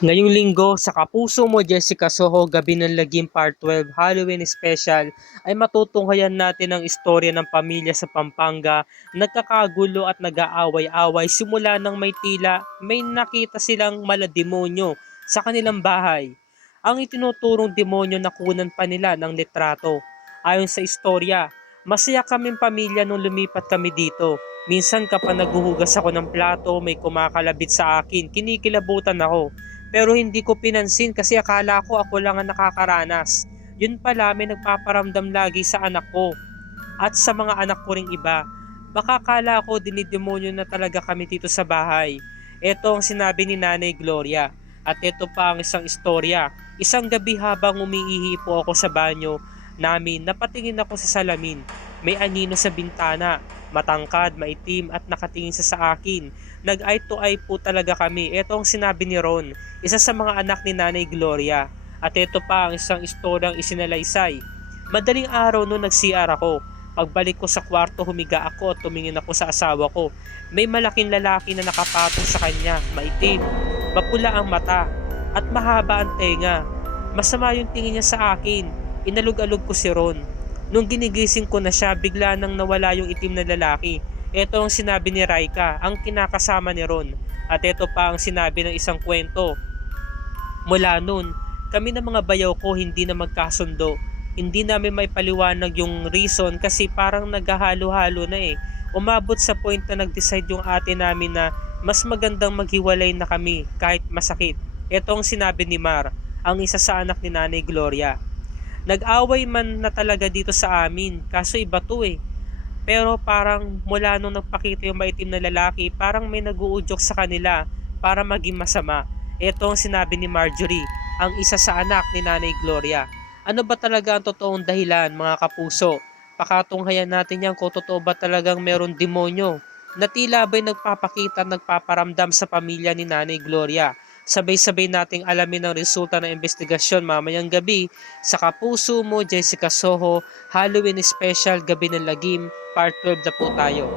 Ngayong linggo sa Kapuso Mo Jessica Soho Gabi ng Lagim Part 12 Halloween Special ay matutunghayan natin ang istorya ng pamilya sa Pampanga. Nagkakagulo at nag-aaway-away simula nang may nakita silang malademonyo sa kanilang bahay. Ang itinuturong demonyo na kunan pa nila ng litrato. Ayon sa istorya, masaya kaming pamilya nung lumipat kami dito. Minsan kapag naghuhugas ako ng plato, may kumakalabit sa akin, kinikilabutan ako. Pero hindi ko pinansin kasi akala ko ako lang ang nakakaranas. Yun pala may nagpaparamdam lagi sa anak ko at sa mga anak ko ring iba. Baka akala ko dinidemonyo na talaga kami dito sa bahay. Ito ang sinabi ni Nanay Gloria. At ito pa ang isang istorya. Isang gabi habang umiihi po ako sa banyo namin, napatingin ako sa salamin. May anino sa bintana, matangkad, maitim at nakatingin sa akin. Nag-eye to eye po talaga kami. Ito ang sinabi ni Ron, isa sa mga anak ni Nanay Gloria. At ito pa ang isang istoryang isinalaysay. Madaling araw noon nag-CR ako. Pagbalik ko sa kwarto, humiga ako at tumingin ako sa asawa ko. May malaking lalaki na nakapatong sa kanya, maitim, mapula ang mata, at mahaba ang tenga. Masama yung tingin niya sa akin. Inalog-alog ko si Ron. Nung ginigising ko na siya, bigla nang nawala yung itim na lalaki. Ito ang sinabi ni Raika, ang kinakasama ni Ron. At ito pa ang sinabi ng isang kwento. Mula noon, kami ng mga bayaw ko hindi na magkasundo. Hindi namin may paliwanag yung reason kasi parang naghahalo-halo na eh. Umabot sa point na nag-decide yung ate namin na mas magandang maghiwalay na kami kahit masakit. Ito ang sinabi ni Mar, ang isa sa anak ni Nanay Gloria. Nag-away man na talaga dito sa amin, kaso iba to eh. Pero parang mula nung nagpakita yung maitim na lalaki, parang may naguudyok sa kanila para maging masama. Ito ang sinabi ni Marjorie, ang isa sa anak ni Nanay Gloria. Ano ba talaga ang totoong dahilan, mga kapuso? Pakatunghayan natin yan kung totoo ba talagang meron demonyo na tila ba'y nagpapakita at nagpaparamdam sa pamilya ni Nanay Gloria. Sabay-sabay nating alamin ang resulta ng investigasyon mamayang gabi sa Kapuso Mo Jessica Soho Halloween Special Gabi ng Lagim Part 12 na po tayo.